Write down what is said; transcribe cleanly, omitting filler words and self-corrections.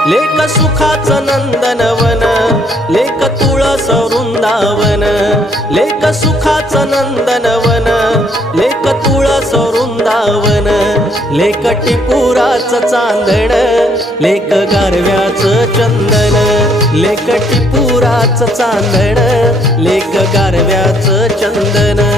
लेक सुखाचं नंदनवन, लेक तुळस वृंदावन, लेक सुखाचं नंदनवन, लेक तुळस वृंदावन, लेक टिपुराचं चांदण, लेक गारव्याचं चंदन, लेक टिपुराचं चांदण, लेक गारव्याचं चंदन।